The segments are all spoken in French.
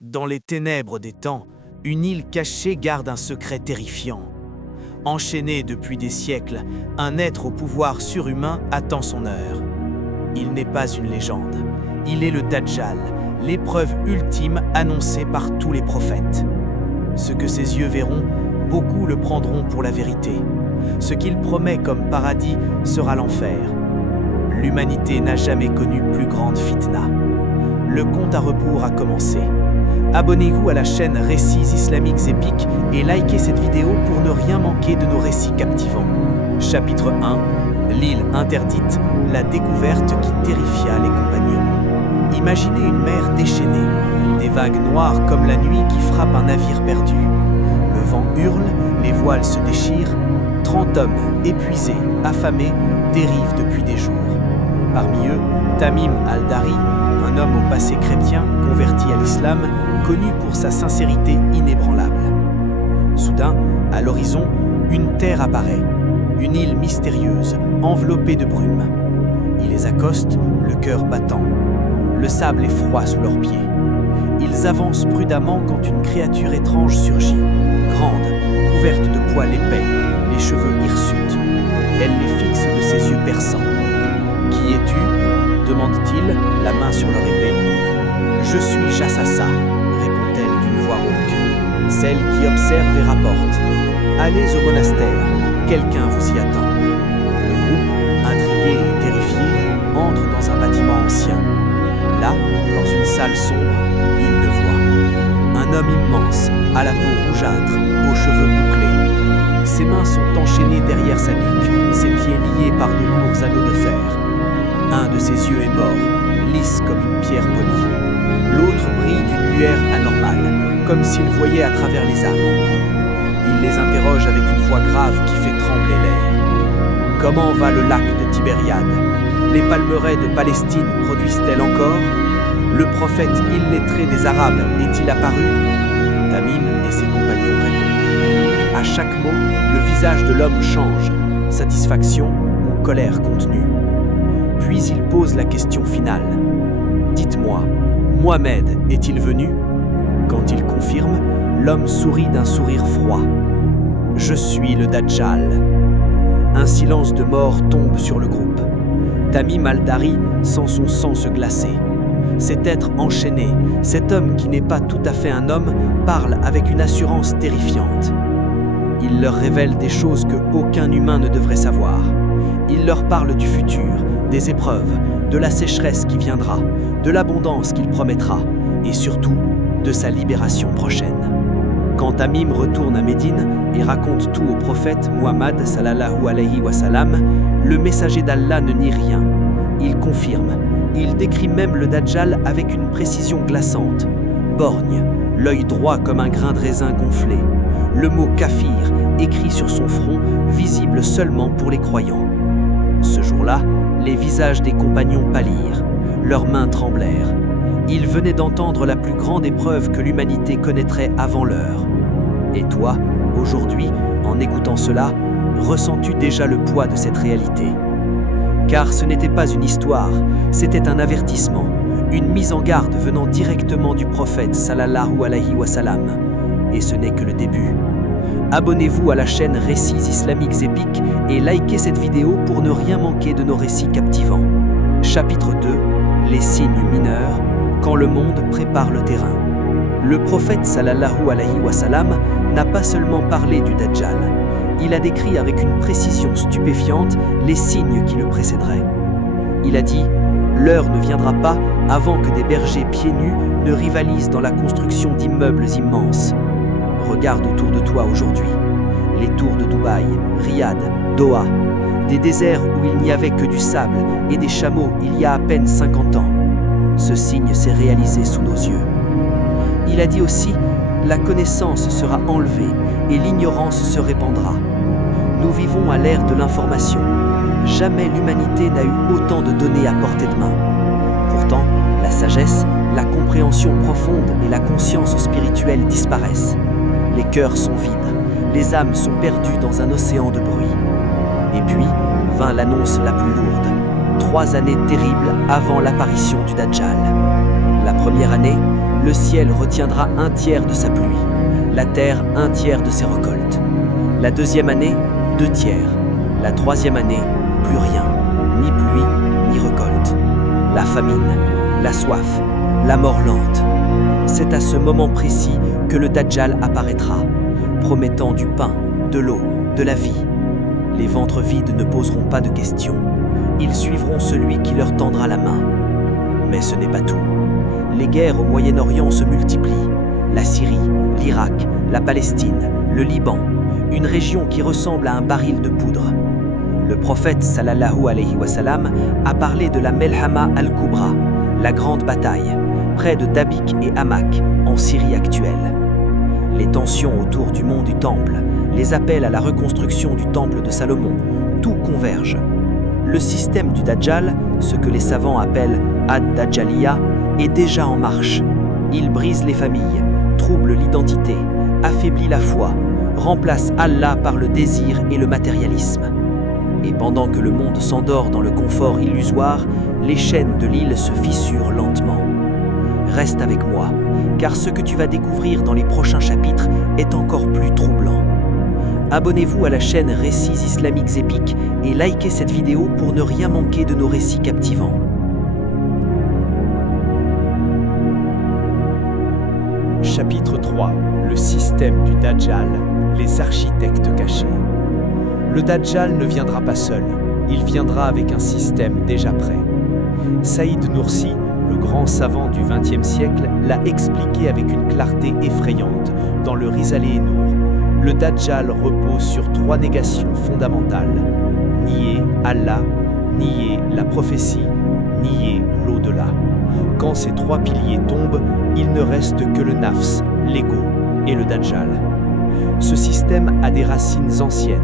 Dans les ténèbres des temps, une île cachée garde un secret terrifiant. Enchaîné depuis des siècles, un être au pouvoir surhumain attend son heure. Il n'est pas une légende, il est le Dajjal, l'épreuve ultime annoncée par tous les prophètes. Ce que ses yeux verront, beaucoup le prendront pour la vérité. Ce qu'il promet comme paradis sera l'enfer. L'humanité n'a jamais connu plus grande fitna. Le compte à rebours a commencé. Abonnez-vous à la chaîne Récits Islamiques Épiques et likez cette vidéo pour ne rien manquer de nos récits captivants. Chapitre 1. L'île interdite, la découverte qui terrifia les compagnons. Imaginez une mer déchaînée, des vagues noires comme la nuit qui frappe un navire perdu. Le vent hurle, les voiles se déchirent, 30 hommes, épuisés, affamés, dérivent depuis des jours. Parmi eux, Tamim al-Dari, un homme au passé chrétien, converti à l'islam, connu pour sa sincérité inébranlable. Soudain, à l'horizon, une terre apparaît, une île mystérieuse, enveloppée de brume. Il les accoste, le cœur battant. Le sable est froid sous leurs pieds. Ils avancent prudemment quand une créature étrange surgit, grande, couverte de poils épais, les cheveux hirsutes. Elle les fixe de ses yeux perçants. « Qui es-tu » demande-t-il, la main sur leur épée. « Je suis Jassassa » répond-elle d'une voix rauque. Celle qui observe et rapporte. « Allez au monastère, quelqu'un vous y attend. » Le groupe, intrigué et terrifié, entre dans un bâtiment ancien. Là, dans une salle sombre, il le voit. Un homme immense, à la peau rougeâtre, aux cheveux bouclés. Ses mains sont enchaînées derrière sa nuque, ses pieds liés par de lourds anneaux de fer. Un de ses yeux est mort, lisse comme une pierre polie. L'autre brille d'une lueur anormale, comme s'il voyait à travers les âmes. Il les interroge avec une voix grave qui fait trembler l'air. Comment va le lac de Tibériade? Les palmeraies de Palestine produisent-elles encore? Le prophète illettré des Arabes est-il apparu? Tamim et ses compagnons répondent. À chaque mot, le visage de l'homme change, satisfaction ou colère contenue. Puis il pose la question finale. Dites-moi, Mohamed est-il venu? Quand il confirme, l'homme sourit d'un sourire froid. Je suis le Dajjal. Un silence de mort tombe sur le groupe. Tamim al-Dari sent son sang se glacer. Cet être enchaîné, cet homme qui n'est pas tout à fait un homme, parle avec une assurance terrifiante. Il leur révèle des choses que aucun humain ne devrait savoir. Il leur parle du futur, des épreuves, de la sécheresse qui viendra, de l'abondance qu'il promettra, et surtout, de sa libération prochaine. Quand Tamim retourne à Médine et raconte tout au prophète Muhammad sallallahu alayhi wa sallam, le messager d'Allah ne nie rien. Il confirme. Il décrit même le Dajjal avec une précision glaçante. Borgne, l'œil droit comme un grain de raisin gonflé. Le mot kafir écrit sur son front, visible seulement pour les croyants. Ce jour-là, les visages des compagnons pâlirent, leurs mains tremblèrent. Ils venaient d'entendre la plus grande épreuve que l'humanité connaîtrait avant l'heure. Et toi, aujourd'hui, en écoutant cela, ressens-tu déjà le poids de cette réalité? Car ce n'était pas une histoire, c'était un avertissement, une mise en garde venant directement du prophète sallallahu alayhi wa sallam. Et ce n'est que le début. Abonnez-vous à la chaîne Récits Islamiques Épiques et likez cette vidéo pour ne rien manquer de nos récits captivants. Chapitre 2. Les signes mineurs, quand le monde prépare le terrain. Le prophète sallallahu alayhi wa sallam n'a pas seulement parlé du Dajjal, il a décrit avec une précision stupéfiante les signes qui le précéderaient. Il a dit « L'heure ne viendra pas avant que des bergers pieds nus ne rivalisent dans la construction d'immeubles immenses. » Regarde autour de toi aujourd'hui. Les tours de Dubaï, Riyad, Doha, des déserts où il n'y avait que du sable et des chameaux il y a à peine 50 ans. Ce signe s'est réalisé sous nos yeux. Il a dit aussi « La connaissance sera enlevée et l'ignorance se répandra. » Nous vivons à l'ère de l'information. Jamais l'humanité n'a eu autant de données à portée de main. Pourtant, la sagesse, la compréhension profonde et la conscience spirituelle disparaissent. Les cœurs sont vides, les âmes sont perdues dans un océan de bruit. Et puis, vint l'annonce la plus lourde. 3 années terribles avant l'apparition du Dajjal. La première année, Le ciel retiendra un tiers de sa pluie, la terre un tiers de ses récoltes. La deuxième année, 2 tiers. La troisième année, plus rien, ni pluie, ni récolte. La famine, la soif, la mort lente. C'est à ce moment précis que le Dajjal apparaîtra, promettant du pain, de l'eau, de la vie. Les ventres vides ne poseront pas de questions. Ils suivront celui qui leur tendra la main. Mais ce n'est pas tout. Les guerres au Moyen-Orient se multiplient. La Syrie, l'Irak, la Palestine, le Liban, une région qui ressemble à un baril de poudre. Le prophète sallallahu alayhi wa sallam a parlé de la Melhama al-Kubra, la grande bataille, près de Dabik et Hamak, en Syrie actuelle. Les tensions autour du mont du Temple, les appels à la reconstruction du Temple de Salomon, tout converge. Le système du Dajjal, ce que les savants appellent Ad-Dajjaliya, est déjà en marche. Il brise les familles, trouble l'identité, affaiblit la foi, remplace Allah par le désir et le matérialisme. Et pendant que le monde s'endort dans le confort illusoire, les chaînes de l'île se fissurent lentement. Reste avec moi, car ce que tu vas découvrir dans les prochains chapitres est encore plus troublant. Abonnez-vous à la chaîne Récits Islamiques Épiques et likez cette vidéo pour ne rien manquer de nos récits captivants. Chapitre 3. Le système du Dajjal, les architectes cachés. Le Dajjal ne viendra pas seul, il viendra avec un système déjà prêt. Saïd Nursi, le grand savant du XXe siècle, l'a expliqué avec une clarté effrayante dans le Risaleh Nour. Le Dajjal repose sur 3 négations fondamentales. Nier Allah, nier la prophétie, nier l'au-delà. Quand ces 3 piliers tombent, il ne reste que le nafs, l'ego et le Dajjal. Ce système a des racines anciennes.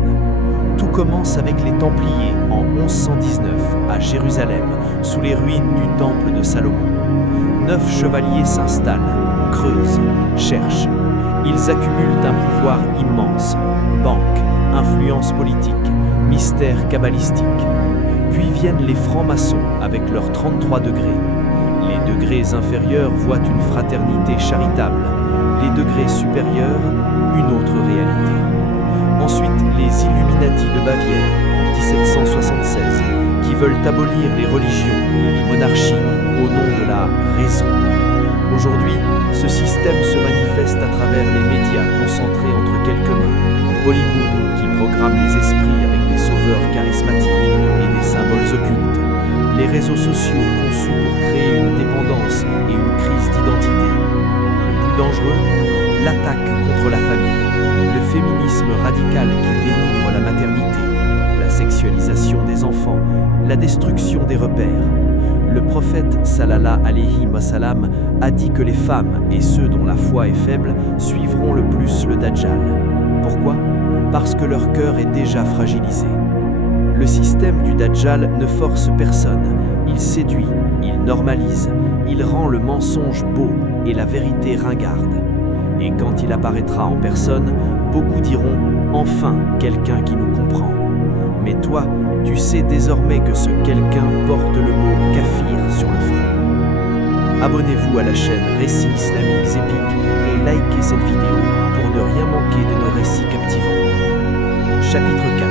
Tout commence avec les Templiers en 1119 à Jérusalem, sous les ruines du temple de Salomon. 9 chevaliers s'installent, creusent, cherchent. Ils accumulent un pouvoir immense, banque, influence politique, mystère kabbalistique. Puis viennent les francs-maçons avec leurs 33 degrés. Les degrés inférieurs voient une fraternité charitable, les degrés supérieurs, une autre réalité. Ensuite, les Illuminati de Bavière, en 1776, qui veulent abolir les religions et les monarchies au nom de la raison. Aujourd'hui, ce système se manifeste à travers les médias concentrés entre quelques mains. Hollywood, qui programme les esprits avec des sauveurs charismatiques et des symboles occultes. Les réseaux sociaux conçus pour créer une dépendance et une crise d'identité. Le plus dangereux, l'attaque contre la famille. Le féminisme radical qui dénigre la maternité, la sexualisation des enfants, la destruction des repères. Le prophète sallallahu alayhi wa sallam a dit que les femmes et ceux dont la foi est faible suivront le plus le Dajjal. Pourquoi? Parce que leur cœur est déjà fragilisé. Le système du Dajjal ne force personne, il séduit, il normalise, il rend le mensonge beau et la vérité ringarde. Et quand il apparaîtra en personne, beaucoup diront « Enfin, quelqu'un qui nous comprend ». Mais toi, tu sais désormais que ce quelqu'un porte le mot « kafir » sur le front. Abonnez-vous à la chaîne Récits Islamiques Épiques et likez cette vidéo pour ne rien manquer de nos récits captivants. Chapitre 4.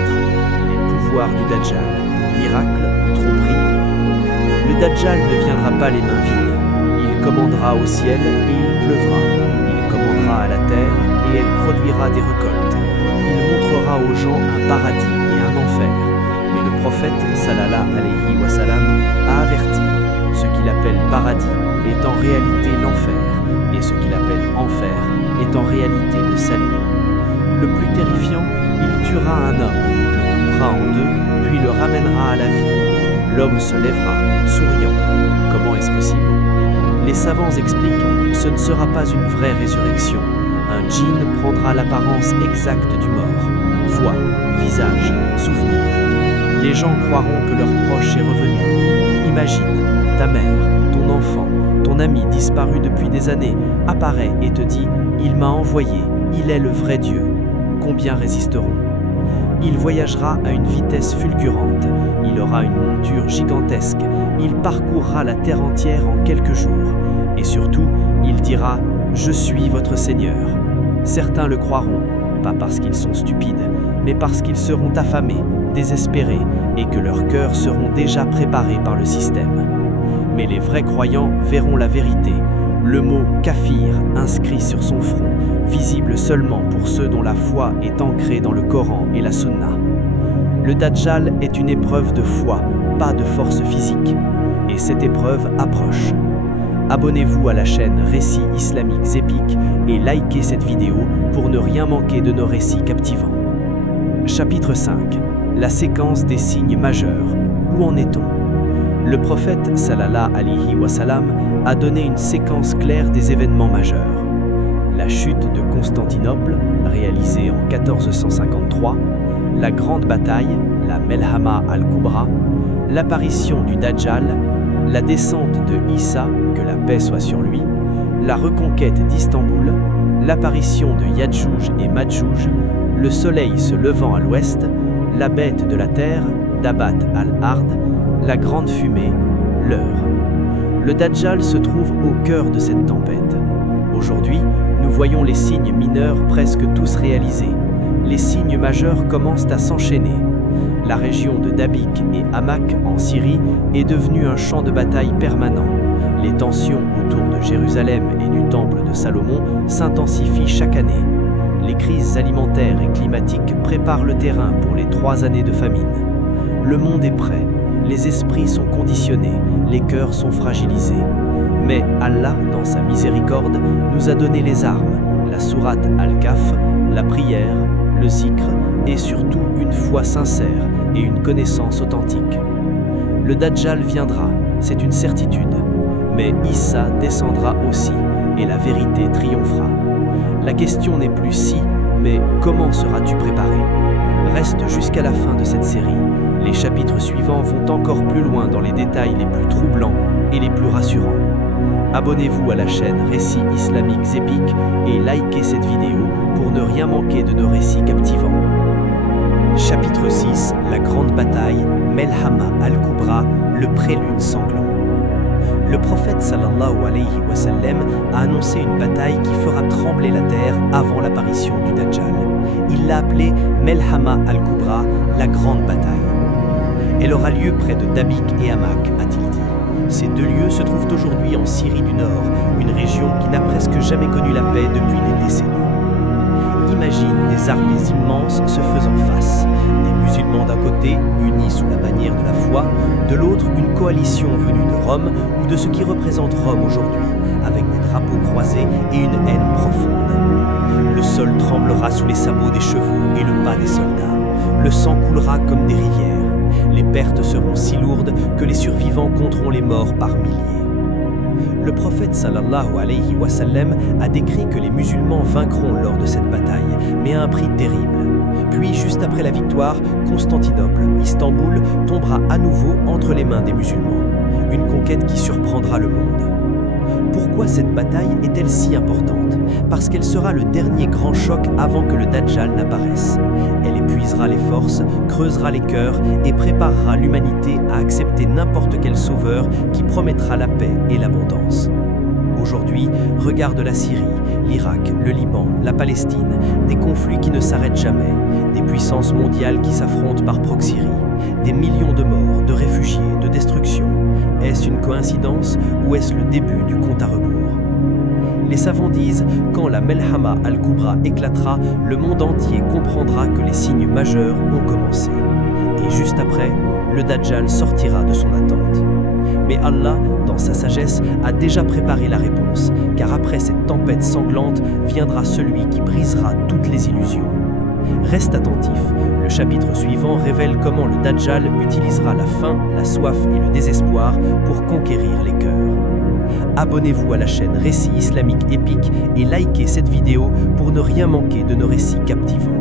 Les pouvoirs du Dajjal. Miracle ou tromperie? Le Dajjal ne viendra pas les mains vides. Il commandera au ciel et il pleuvra. Il commandera à la terre et elle produira des récoltes. Il montrera aux gens un paradis et un enfer. Mais le prophète sallallahu alayhi wa sallam a averti, ce qu'il appelle paradis est en réalité l'enfer, et ce qu'il appelle enfer est en réalité le salut. Le plus terrifiant, il tuera un homme, le coupera en 2, puis le ramènera à la vie. L'homme se lèvera, souriant. Comment est-ce possible? Les savants expliquent, ce ne sera pas une vraie résurrection. Un djinn prendra l'apparence exacte du mort. Voix, visage, souvenir. Les gens croiront que leur proche est revenu. Imagine, ta mère, ton enfant, ton ami disparu depuis des années, apparaît et te dit « Il m'a envoyé, il est le vrai Dieu ». Combien résisteront? Il voyagera à une vitesse fulgurante, il aura une monture gigantesque, il parcourra la terre entière en quelques jours, Et surtout, il dira « Je suis votre Seigneur ». Certains le croiront, pas parce qu'ils sont stupides, mais parce qu'ils seront affamés, désespérés, et que leurs cœurs seront déjà préparés par le système. Mais les vrais croyants verront la vérité, le mot « kafir » inscrit sur son front, visible seulement pour ceux dont la foi est ancrée dans le Coran et la Sunna. Le Dajjal est une épreuve de foi, pas de force physique. Et cette épreuve approche. Abonnez-vous à la chaîne Récits islamiques épiques et likez cette vidéo pour ne rien manquer de nos récits captivants. Chapitre 5. La séquence des signes majeurs. Où en est-on? Le prophète sallallahu alayhi wa sallam a donné une séquence claire des événements majeurs. La chute de Constantinople, réalisée en 1453, la grande bataille, la Melhama al-Kubra, l'apparition du Dajjal, la descente de Issa, que la paix soit sur lui, la reconquête d'Istanbul, l'apparition de Yadjouj et Madjouj, le soleil se levant à l'ouest, la bête de la terre, Dabat al-Ard, la grande fumée, l'heure. Le Dajjal se trouve au cœur de cette tempête. Aujourd'hui, nous voyons les signes mineurs presque tous réalisés. Les signes majeurs commencent à s'enchaîner. La région de Dabik et Hamak en Syrie est devenue un champ de bataille permanent. Les tensions autour de Jérusalem et du temple de Salomon s'intensifient chaque année. Les crises alimentaires et climatiques préparent le terrain pour les 3 années de famine. Le monde est prêt, les esprits sont conditionnés, les cœurs sont fragilisés. Mais Allah, dans sa miséricorde, nous a donné les armes, la sourate Al-Kahf, la prière, le zikr et surtout une foi sincère et une connaissance authentique. Le Dajjal viendra, c'est une certitude, mais Issa descendra aussi et la vérité triomphera. La question n'est plus si, mais comment seras-tu préparé? Reste jusqu'à la fin de cette série. Les chapitres suivants vont encore plus loin dans les détails les plus troublants et les plus rassurants. Abonnez-vous à la chaîne Récits islamiques épiques et likez cette vidéo pour ne rien manquer de nos récits captivants. Chapitre 6. La grande bataille, Melhama al-Kubra, le prélude sanglant. Le prophète sallallahu alayhi wa sallam a annoncé une bataille qui fera trembler la terre avant l'apparition du Dajjal. Il l'a appelée Melhama al-Kubra, la grande bataille. Elle aura lieu près de Dabik et Hamak, a-t-il dit. Ces 2 lieux se trouvent aujourd'hui en Syrie du Nord, une région qui n'a presque jamais connu la paix depuis des décennies. Imagine des armées immenses se faisant face, des musulmans d'un côté, unis sous la bannière de la foi, de l'autre une coalition venue de Rome ou de ce qui représente Rome aujourd'hui, avec des drapeaux croisés et une haine profonde. Le sol tremblera sous les sabots des chevaux et le pas des soldats. Le sang coulera comme des rivières. Les pertes seront si lourdes que les survivants compteront les morts par milliers. Le prophète sallallahu alayhi wa sallam a décrit que les musulmans vaincront lors de cette bataille, mais à un prix terrible. Puis, juste après la victoire, Constantinople, Istanbul, tombera à nouveau entre les mains des musulmans. Une conquête qui surprendra le monde. Pourquoi cette bataille est-elle si importante? Parce qu'elle sera le dernier grand choc avant que le Dajjal n'apparaisse. Elle épuisera les forces, creusera les cœurs et préparera l'humanité à accepter n'importe quel sauveur qui promettra la paix et l'abondance. Aujourd'hui, regarde la Syrie, l'Irak, le Liban, la Palestine, des conflits qui ne s'arrêtent jamais, des puissances mondiales qui s'affrontent par proxyrie, des millions de morts, de réfugiés, de destruction. Est-ce une coïncidence ou est-ce le début du compte à rebours? Les savants disent, quand la Melhama al-Kubra éclatera, le monde entier comprendra que les signes majeurs ont commencé. Et juste après, le Dajjal sortira de son attente. Mais Allah, dans sa sagesse, a déjà préparé la réponse, car après cette tempête sanglante viendra celui qui brisera toutes les illusions. Reste attentif, le chapitre suivant révèle comment le Dajjal utilisera la faim, la soif et le désespoir pour conquérir les cœurs. Abonnez-vous à la chaîne Récits islamiques épiques et likez cette vidéo pour ne rien manquer de nos récits captivants.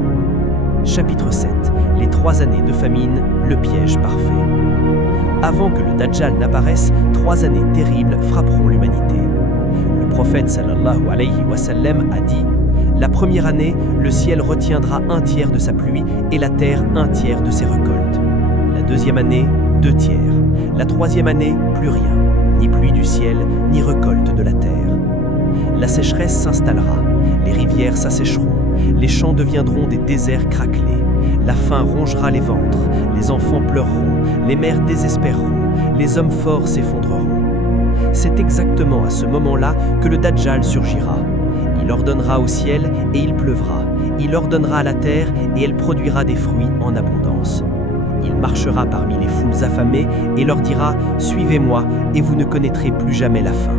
Chapitre 7. Les 3 années de famine, le piège parfait. Avant que le Dajjal n'apparaisse, 3 années terribles frapperont l'humanité. Le prophète sallallahu alayhi wa sallam a dit: la première année, le ciel retiendra 1/3 de sa pluie et la terre 1/3 de ses récoltes. La deuxième année, 2 tiers. La troisième année, plus rien, ni pluie du ciel, ni récolte de la terre. La sécheresse s'installera, les rivières s'assécheront, les champs deviendront des déserts craquelés. La faim rongera les ventres, les enfants pleureront, les mères désespéreront, les hommes forts s'effondreront. C'est exactement à ce moment-là que le Dajjal surgira. Il ordonnera au ciel et il pleuvra. Il ordonnera à la terre et elle produira des fruits en abondance. Il marchera parmi les foules affamées et leur dira « Suivez-moi et vous ne connaîtrez plus jamais la faim ».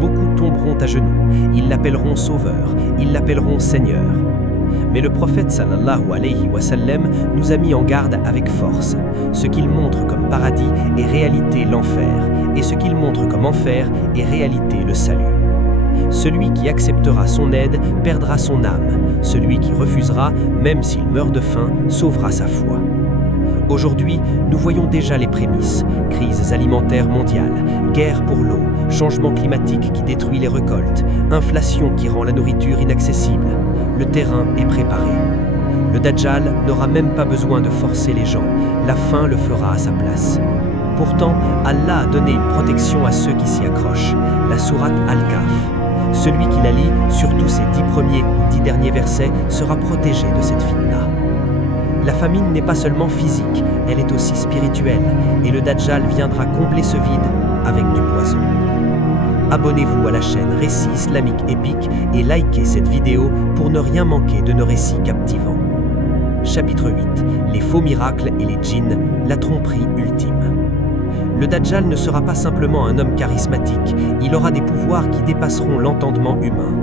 Beaucoup tomberont à genoux, ils l'appelleront Sauveur, ils l'appelleront Seigneur. Mais le prophète sallallahu alayhi wa sallam nous a mis en garde avec force. Ce qu'il montre comme paradis est réalité l'enfer, et ce qu'il montre comme enfer est réalité le salut. Celui qui acceptera son aide perdra son âme. Celui qui refusera, même s'il meurt de faim, sauvera sa foi. Aujourd'hui, nous voyons déjà les prémices. Crise alimentaire mondiale, guerre pour l'eau, changement climatique qui détruit les récoltes, inflation qui rend la nourriture inaccessible. Le terrain est préparé. Le Dajjal n'aura même pas besoin de forcer les gens. La faim le fera à sa place. Pourtant, Allah a donné une protection à ceux qui s'y accrochent. La sourate Al-Kahf. Celui qui la lit, surtout ses 10 premiers ou 10 derniers versets, sera protégé de cette fitna. La famine n'est pas seulement physique, elle est aussi spirituelle, et le Dajjal viendra combler ce vide avec du poison. Abonnez-vous à la chaîne Récits Islamiques Épiques et likez cette vidéo pour ne rien manquer de nos récits captivants. Chapitre 8. Les faux miracles et les djinns, la tromperie ultime. Le Dajjal ne sera pas simplement un homme charismatique, il aura des pouvoirs qui dépasseront l'entendement humain.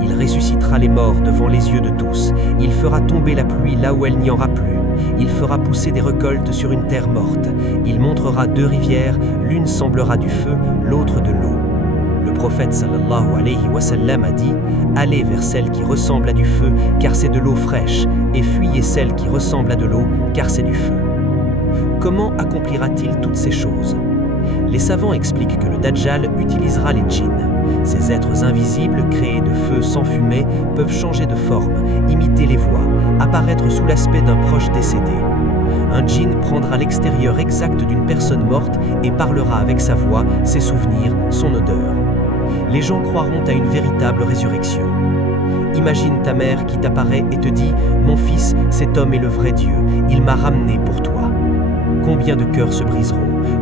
Il ressuscitera les morts devant les yeux de tous, il fera tomber la pluie là où elle n'y aura plus, il fera pousser des récoltes sur une terre morte, il montrera 2 rivières, l'une semblera du feu, l'autre de l'eau. Le prophète sallallahu alayhi wa sallam a dit « Allez vers celle qui ressemble à du feu, car c'est de l'eau fraîche, et fuyez celle qui ressemble à de l'eau, car c'est du feu. » Comment accomplira-t-il toutes ces choses? Les savants expliquent que le Dajjal utilisera les djinns. Ces êtres invisibles, créés de feu sans fumée, peuvent changer de forme, imiter les voix, apparaître sous l'aspect d'un proche décédé. Un djinn prendra l'extérieur exact d'une personne morte et parlera avec sa voix, ses souvenirs, son odeur. Les gens croiront à une véritable résurrection. Imagine ta mère qui t'apparaît et te dit « Mon fils, cet homme est le vrai Dieu, il m'a ramené pour toi. » Combien de cœurs se briseront?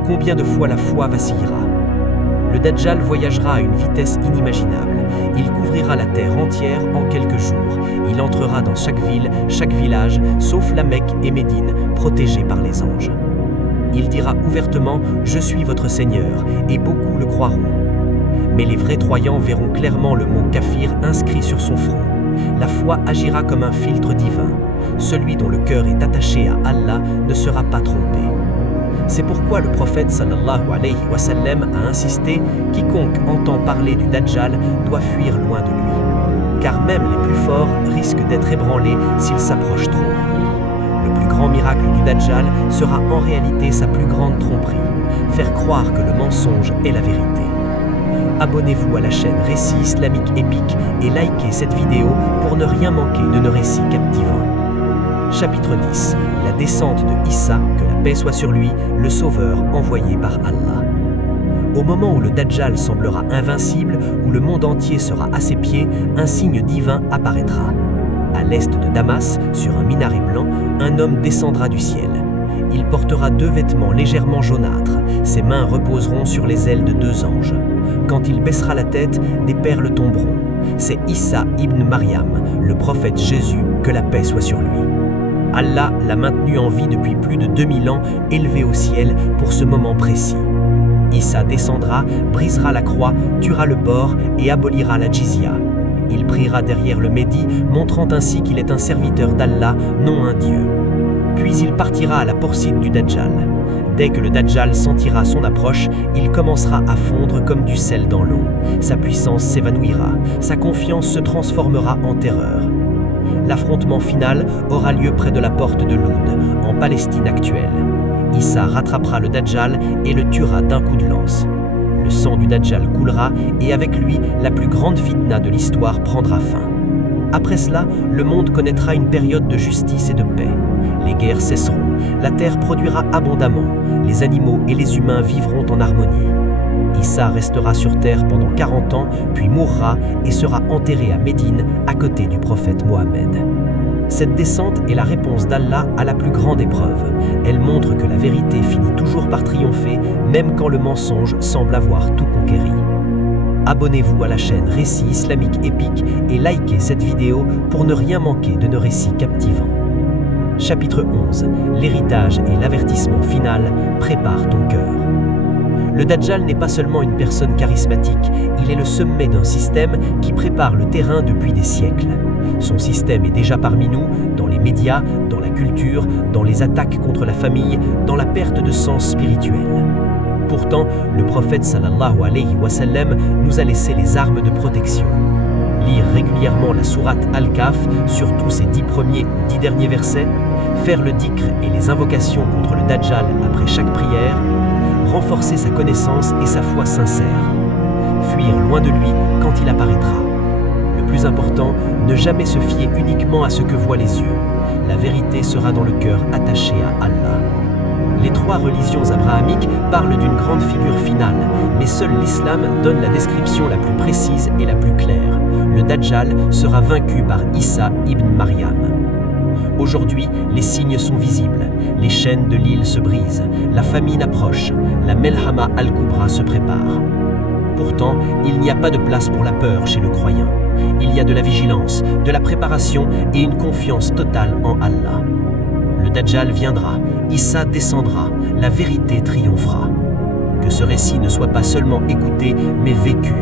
Combien de fois la foi vacillera? Le Dajjal voyagera à une vitesse inimaginable. Il couvrira la terre entière en quelques jours. Il entrera dans chaque ville, chaque village, sauf la Mecque et Médine, protégés par les anges. Il dira ouvertement « Je suis votre Seigneur » et beaucoup le croiront. Mais les vrais croyants verront clairement le mot kafir inscrit sur son front. La foi agira comme un filtre divin. Celui dont le cœur est attaché à Allah ne sera pas trompé. C'est pourquoi le prophète sallallahu alayhi wa sallam a insisté « Quiconque entend parler du Dajjal doit fuir loin de lui. » Car même les plus forts risquent d'être ébranlés s'ils s'approchent trop. Le plus grand miracle du Dajjal sera en réalité sa plus grande tromperie, faire croire que le mensonge est la vérité. Abonnez-vous à la chaîne Récits Islamiques Épiques et likez cette vidéo pour ne rien manquer de nos récits captivants. Chapitre 10. La descente de Issa, que la paix soit sur lui, le sauveur envoyé par Allah. Au moment où le Dajjal semblera invincible, où le monde entier sera à ses pieds, un signe divin apparaîtra. À l'est de Damas, sur un minaret blanc, un homme descendra du ciel. Il portera 2 vêtements légèrement jaunâtres, ses mains reposeront sur les ailes de 2 anges. Quand il baissera la tête, des perles tomberont. C'est Issa ibn Maryam, le prophète Jésus, que la paix soit sur lui. Allah l'a maintenu en vie depuis plus de 2000 ans, élevé au ciel pour ce moment précis. Issa descendra, brisera la croix, tuera le porc et abolira la djizya. Il priera derrière le Mehdi, montrant ainsi qu'il est un serviteur d'Allah, non un dieu. Puis il partira à la poursuite du Dajjal. Dès que le Dajjal sentira son approche, il commencera à fondre comme du sel dans l'eau. Sa puissance s'évanouira, sa confiance se transformera en terreur. L'affrontement final aura lieu près de la porte de Loud, en Palestine actuelle. Issa rattrapera le Dajjal et le tuera d'un coup de lance. Le sang du Dajjal coulera et avec lui, la plus grande fitna de l'histoire prendra fin. Après cela, le monde connaîtra une période de justice et de paix. les guerres cesseront, la terre produira abondamment, les animaux et les humains vivront en harmonie. Issa restera sur terre pendant 40 ans, puis mourra et sera enterré à Médine, à côté du prophète Mohammed. Cette descente est la réponse d'Allah à la plus grande épreuve. Elle montre que la vérité finit toujours par triompher, même quand le mensonge semble avoir tout conquéri. Abonnez-vous à la chaîne Récits Islamiques Épiques et likez cette vidéo pour ne rien manquer de nos récits captivants. Chapitre 11. L'héritage et l'avertissement final. Prépare ton cœur. Le Dajjal n'est pas seulement une personne charismatique, il est le sommet d'un système qui prépare le terrain depuis des siècles. Son système est déjà parmi nous, dans les médias, dans la culture, dans les attaques contre la famille, dans la perte de sens spirituel. Pourtant, le prophète sallallahu alayhi wa sallam nous a laissé les armes de protection. Lire régulièrement la sourate Al-Kahf, surtout ses 10 premiers ou 10 derniers versets, faire le dhikr et les invocations contre le Dajjal après chaque prière, renforcer sa connaissance et sa foi sincère, fuir loin de lui quand il apparaîtra. Le plus important, ne jamais se fier uniquement à ce que voient les yeux. La vérité sera dans le cœur attaché à Allah. Les 3 religions abrahamiques parlent d'une grande figure finale, mais seul l'islam donne la description la plus précise et la plus claire. Le Dajjal sera vaincu par Issa ibn Maryam. Aujourd'hui, les signes sont visibles. Les chaînes de l'île se brisent. La famine approche. La Melhama al-Kubra se prépare. Pourtant, il n'y a pas de place pour la peur chez le croyant. Il y a de la vigilance, de la préparation et une confiance totale en Allah. Le Dajjal viendra, Issa descendra, la vérité triomphera. Que ce récit ne soit pas seulement écouté, mais vécu.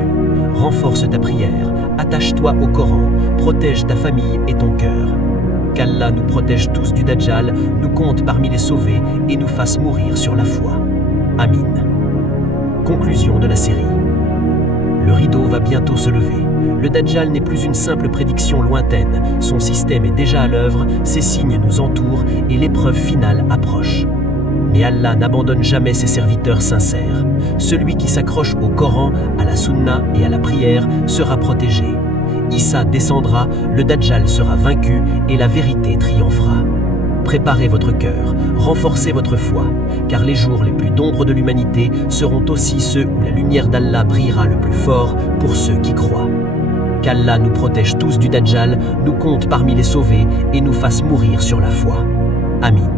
Renforce ta prière, attache-toi au Coran, protège ta famille et ton cœur. Qu'Allah nous protège tous du Dajjal, nous compte parmi les sauvés et nous fasse mourir sur la foi. Amin. Conclusion de la série. Le rideau va bientôt se lever. Le Dajjal n'est plus une simple prédiction lointaine. Son système est déjà à l'œuvre, ses signes nous entourent et l'épreuve finale approche. Mais Allah n'abandonne jamais ses serviteurs sincères. Celui qui s'accroche au Coran, à la Sunna et à la prière sera protégé. Issa descendra, le Dajjal sera vaincu et la vérité triomphera. Préparez votre cœur, renforcez votre foi, car les jours les plus d'ombre de l'humanité seront aussi ceux où la lumière d'Allah brillera le plus fort pour ceux qui croient. Qu'Allah nous protège tous du Dajjal, nous compte parmi les sauvés et nous fasse mourir sur la foi. Amin.